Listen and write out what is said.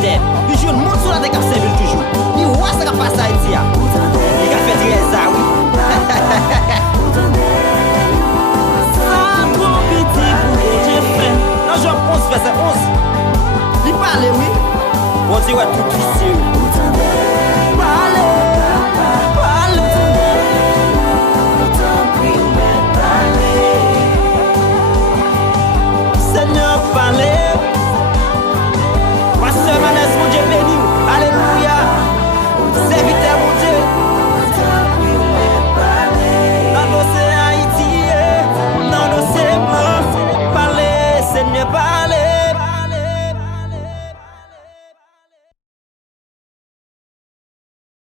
terre. Il joue le monde sur la terre qui a servi toujours. Il voit ça qui passe à Haïti. Il a fait très ça, oui. Ça, mon petit bout, j'ai fait. Dans Job 11, verset 11. Il parle, oui. Bon Dieu, ouais, tout ici.